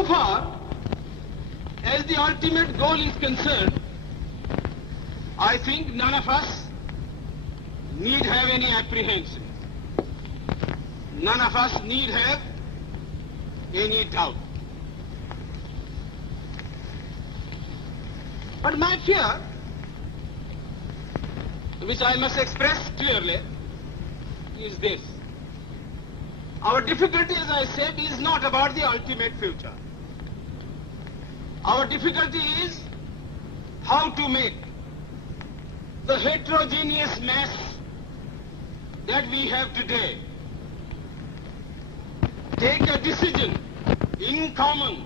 So far as the ultimate goal is concerned, I think none of us need have any apprehension. None of us need have any doubt. But my fear, which I must express clearly, is this. Our difficulty, as I said, is not about the ultimate future. Our difficulty is how to make the heterogeneous mass that we have today take a decision in common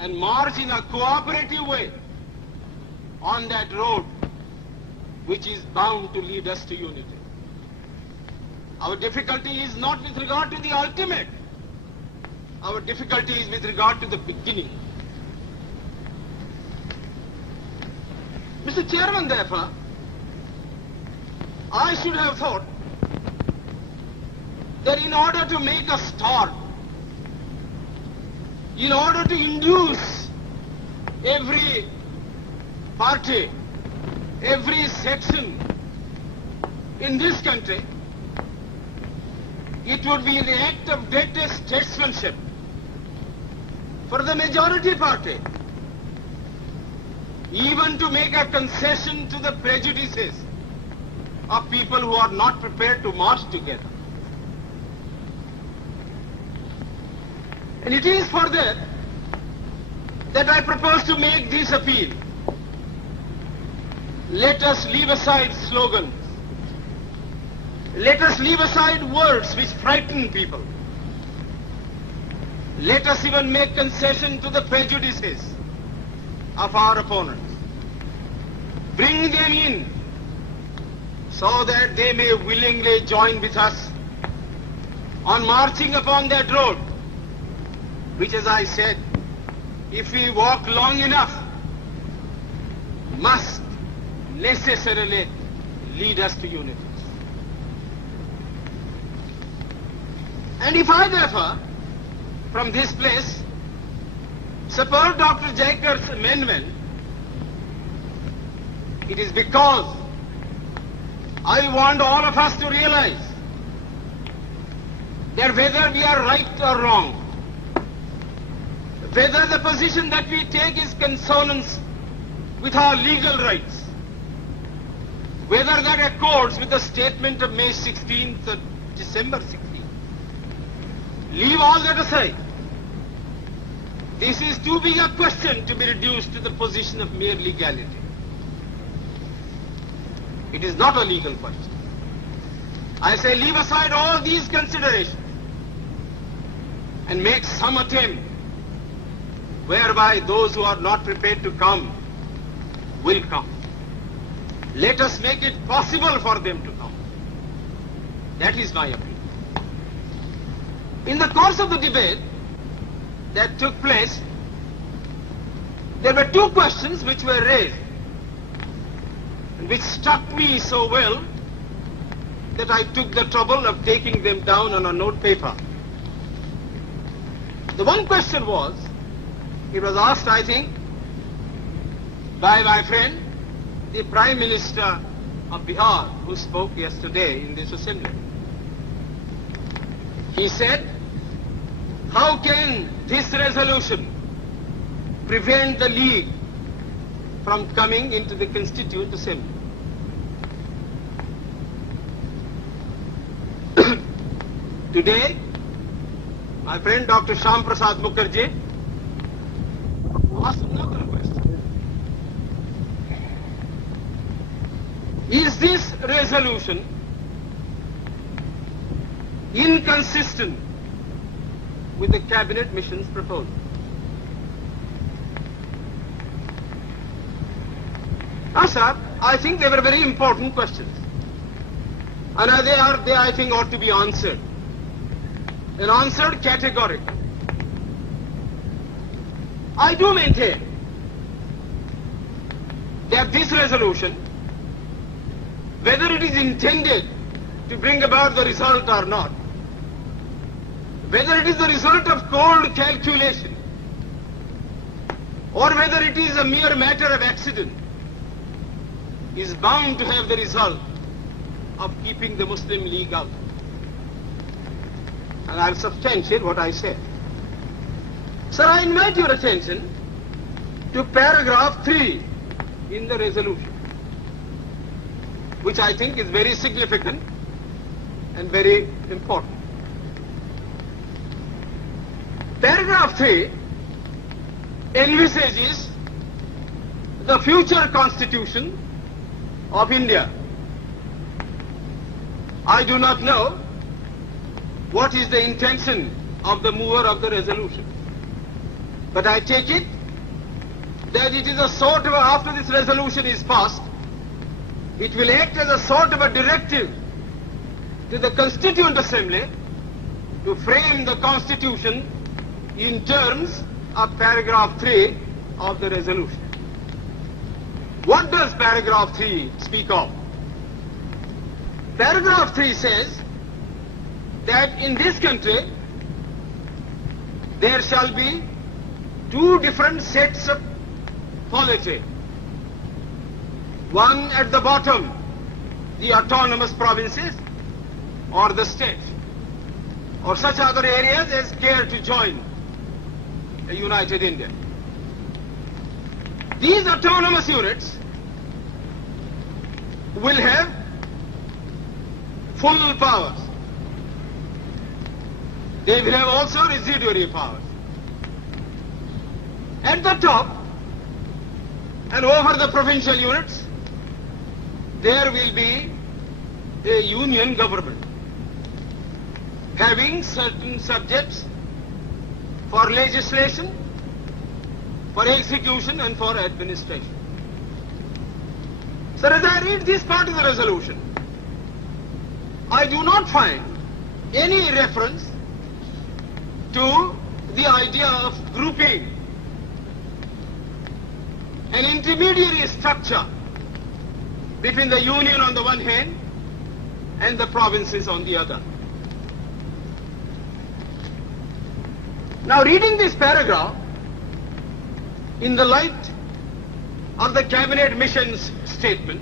and march in a cooperative way on that road which is bound to lead us to unity. Our difficulty is not with regard to the ultimate. Our difficulty is with regard to the beginning. Mr. Chairman, therefore, I should have thought that in order to make a start, in order to induce every party, every section in this country, it would be the act of greatest statesmanship for the majority party even to make a concession to the prejudices of people who are not prepared to march together. And it is for that I propose to make this appeal. Let us leave aside slogans. Let us leave aside words which frighten people. Let us even make concession to the prejudices of our opponents. Bring them in so that they may willingly join with us on marching upon that road, which, as I said, if we walk long enough, must necessarily lead us to unity. And if I, therefore, from this place, support Dr. Jaikar's amendment, it is because I want all of us to realize that whether we are right or wrong, whether the position that we take is consonance with our legal rights, whether that accords with the statement of May 16th or December 16th, leave all that aside. This is too big a question to be reduced to the position of mere legality. It is not a legal question. I say leave aside all these considerations and make some attempt whereby those who are not prepared to come will come. Let us make it possible for them to come. That is my opinion. In the course of the debate that took place, there were two questions which were raised, and which struck me so well that I took the trouble of taking them down on a note paper. The one question was, it was asked, I think, by my friend, the Prime Minister of Bihar, who spoke yesterday in this assembly. He said, how can this resolution prevent the League from coming into the Constituent Assembly? Today, my friend Dr. Shyam Prasad Mukherjee asked another question. Is this resolution inconsistent with the Cabinet Mission's proposal? Now, sir, I think they were very important questions. And they, I think, ought to be answered. And answered categorically. I do maintain that this resolution, whether it is intended to bring about the result or not, whether it is the result of cold calculation or whether it is a mere matter of accident, is bound to have the result of keeping the Muslim League out. And I'll substantiate what I say. Sir, I invite your attention to paragraph 3 in the resolution, which I think is very significant and very important. Paragraph 3 envisages the future constitution of India. I do not know what is the intention of the mover of the resolution, but I take it that it is a sort of, after this resolution is passed, it will act as a sort of a directive to the Constituent Assembly to frame the constitution in terms of paragraph 3 of the resolution. What does paragraph 3 speak of? Paragraph 3 says that in this country there shall be two different sets of polity. One at the bottom, the autonomous provinces or the state, or such other areas as care to join a united India. These autonomous units will have full powers. They will have also residuary powers. At the top and over the provincial units, there will be a union government having certain subjects for legislation, for execution and for administration. So as I read this part of the resolution, I do not find any reference to the idea of grouping an intermediary structure between the union on the one hand and the provinces on the other. Now, reading this paragraph in the light of the cabinet mission's statement,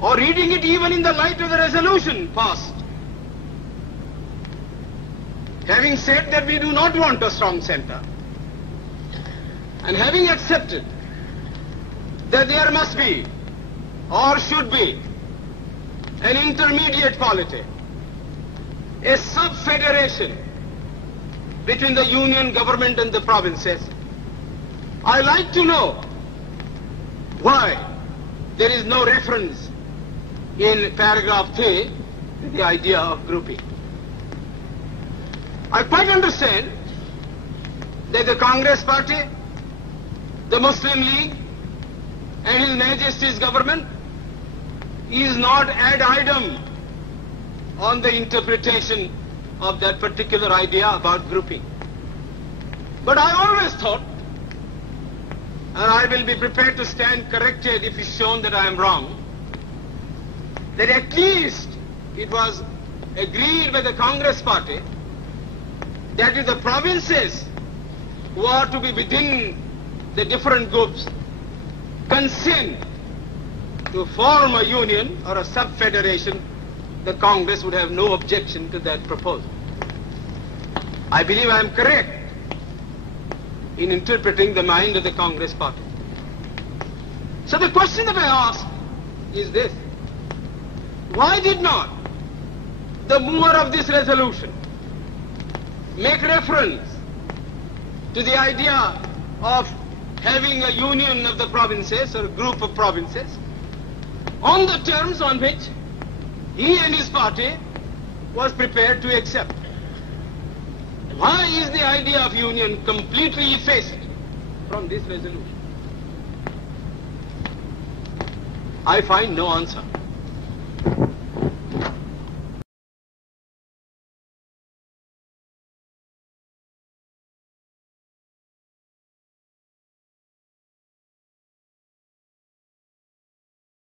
or reading it even in the light of the resolution passed, having said that we do not want a strong center, and having accepted that there must be or should be an intermediate polity, a sub-federation between the union government and the provinces, I like to know why there is no reference in paragraph 3 to the idea of grouping. I quite understand that the Congress Party, the Muslim League and His Majesty's government is not ad idem on the interpretation of that particular idea about grouping. But I always thought, and I will be prepared to stand corrected if it's shown that I am wrong, that at least it was agreed by the Congress Party that if the provinces who are to be within the different groups consent to form a union or a sub-federation, the Congress would have no objection to that proposal. I believe I am correct in interpreting the mind of the Congress Party. So the question that I ask is this: why did not the mover of this resolution make reference to the idea of having a union of the provinces or a group of provinces on the terms on which he and his party was prepared to accept? Why is the idea of union completely effaced from this resolution? I find no answer.